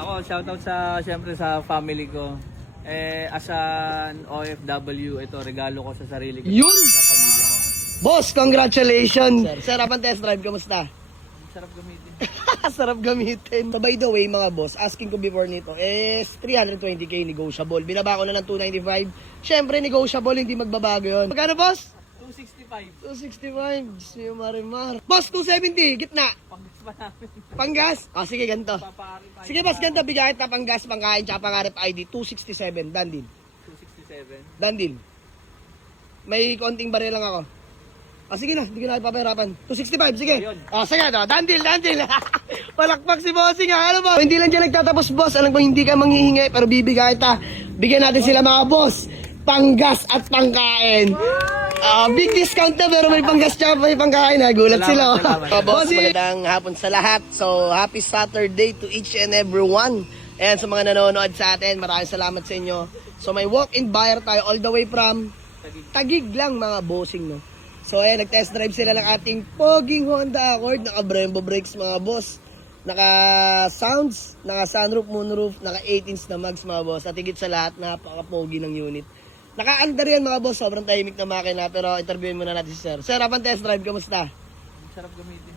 Ako, shoutout syempre sa family ko. As an OFW, ito, regalo ko sa sarili ko. Yun! Sa pamilya ko. Boss, congratulations! Sir, Apang test drive, kamusta? Sarap gamitin. Sarap gamitin. So by the way mga boss, asking ko before nito is 320k negotiable. Binaba ko na ng 295. Syempre negotiable, hindi magbabago yun. Magkano boss? 265. 265. Siyo marimar. Boss, 270. Gitna. Panggas pa namin. Panggas? Sige, ganito. Papari pa. Sige boss, ganito. Bigay kita panggas, pangkain, tsaka pangarap ID. 267. Done deal. 267. Done deal. May konting baril lang ako. Sige na, hindi ko na ipapahirapan. 265, sige. Ayun. Sige na, done deal. Palakpak si bossing ha. Ano ba? Hindi lang dyan nagtatapos boss. Alam ko hindi ka manghihingi, pero bibigay kita. Bigyan natin sila mga boss. Panggas at pangkain. Big discount na pero may panggas tsaka may pangkain ha. Gulat sila. Boss, magandang hapon sa lahat. So, happy Saturday to each and everyone. And sa mga nanonood sa atin, maraming salamat sa inyo. So, may walk-in buyer tayo all the way from Taguig lang mga bossing, no? So, ayan, nag-test drive sila ng ating poging Honda Accord. Naka-Brembo brakes, mga boss. Naka-sounds, naka-sunroof, moonroof, naka-18s na mags, mga boss. At higit sa lahat, napaka-pogi ng unit. Naka-under yan, mga boss. Sobrang tahimik na makina. Pero interviewin muna natin si Sir. Sir, Apang test drive, kamusta? Sarap gamitin.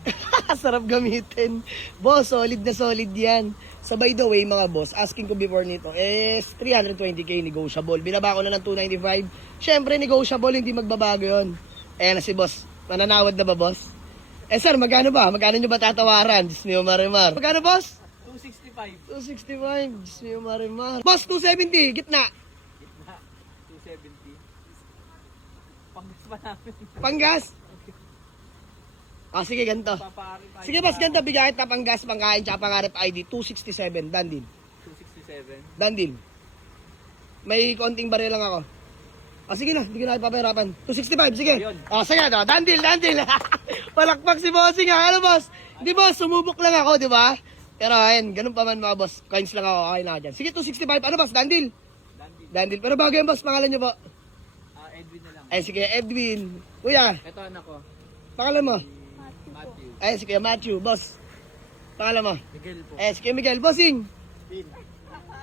Sarap gamitin. Boss, solid na solid yan. So, by the way, mga boss, asking ko before nito is 320k negotiable. Binaba ko na ng 295. Syempre, negotiable, hindi magbabago yun. Ayan na si boss. Mananawad na ba, boss? Sir, magkano ba? Magkano nyo ba tatawaran? Diyos niyo, marimar. Magkano, boss? 265. 265. Diyos niyo, marimar. Boss, 270. Gitna. 270. Panggas pa namin. Panggas? Sige, ganito. Papari pa. Sige, boss, ganito. Bigay kita panggas, pangkain, tsaka pangarap ID. 267. Done deal. 267. Done deal. May konting baril lang ako. Sige na, hindi ko na ipapahirapan. 265, sige. Ayun. Sige na, done deal. Palakpak si bossing ha. Ano boss? Hindi boss, sumubok lang ako, di ba? Pero ayun, ganun pa man mga boss. Coins lang ako, okay na dyan. Sige, 265. Ano boss, done deal? Done deal. Pero bago yan boss, pangalan nyo po? Edwin na lang. Sige, Edwin. Kuya, Ito anak ko. pangalan mo? Matthew. Sige, Matthew, boss. Pangalan mo? Miguel po. Sige, Miguel. Bossing.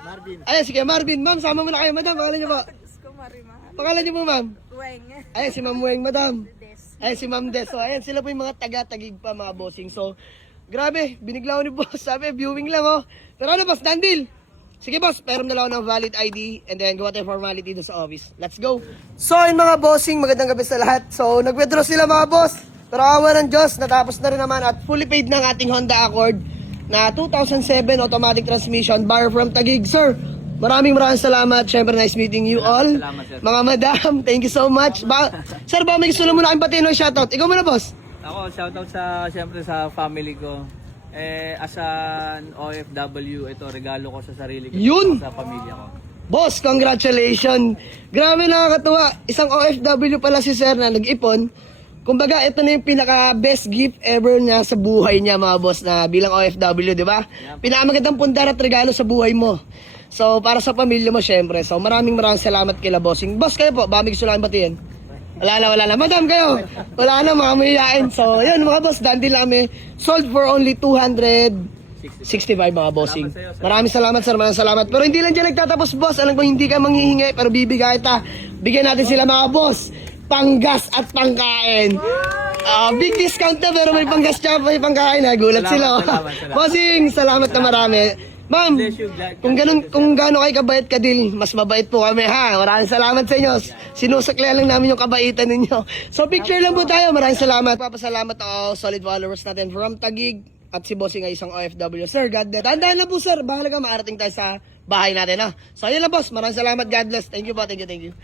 Marvin. Sige, Marvin. Ma'am, sama mo na kayo, madam. Pangalan nyo po? Pangalan nyo po, ma'am? Weng. Si Ma'am Weng, madam. Des. Si Ma'am Des. So, ayan, sila po yung mga taga-tagig pa, mga bossing. So, grabe, binigla ko ni boss. Sabi, viewing lang, oh. Pero ano, boss, done deal. Sige, boss, pero na lang ako ng valid ID and then gawa tayo formality doon sa office. Let's go. So, ayun mga bossing, magandang gabi sa lahat. So, nag-withdraw sila mga boss. Pero awa ng Diyos, natapos na rin naman at fully paid ng ating Honda Accord na 2007 automatic transmission, buyer from Taguig. Sir, maraming salamat. Siyempre, nice meeting you all. Salamat, sir. Mga madam, thank you so much. Sir, ba may gusto lang muna kayong patiin o shoutout? Ikaw muna, boss. Ako, shoutout syempre sa family ko. As an OFW, ito, regalo ko sa sarili ko. Yun! Sa pamilya ko. Boss, congratulations. Grabe, nakakatuwa. Isang OFW pala si Sir na nag-ipon. Kumbaga, ito na yung pinaka-best gift ever niya sa buhay niya, mga boss, na bilang OFW, di ba? Pinakamagandang pundar at regalo sa buhay mo. So, para sa pamilya mo, syempre. So, maraming salamat kila bossing. Boss, kayo po, baka may gusto lang batiin? Wala na. Madam, kayo? Wala na, mga mahihain. So, yun, mga boss, dandi lang kami. Sold for only 265, mga bossing. Maraming salamat, sir. Maraming salamat. Pero hindi lang dyan nagtatapos, boss. Alam ko, hindi ka manghihingi, pero bibigay kita. Bigyan natin sila, mga boss. Panggas at pangkain. Big discount na pero may panggas tsaka may pangkain ha. Gulat sila. Salamat. Bossing, salamat na marami. Ma'am, kung gaano kayo kabait ka din, mas mabait po kami ha. Maraming salamat sa inyo. Sinusaklihan lang namin yung kabaitan ninyo. So picture lang po tayo. Maraming salamat. Papasalamat ako, solid followers natin from Taguig. At si Bossing ay isang OFW. Sir, God bless. Tandaan lang po sir, bahala ka maarating tayo sa bahay natin ha. So ayun lang boss, maraming salamat. God bless. Thank you po, thank you.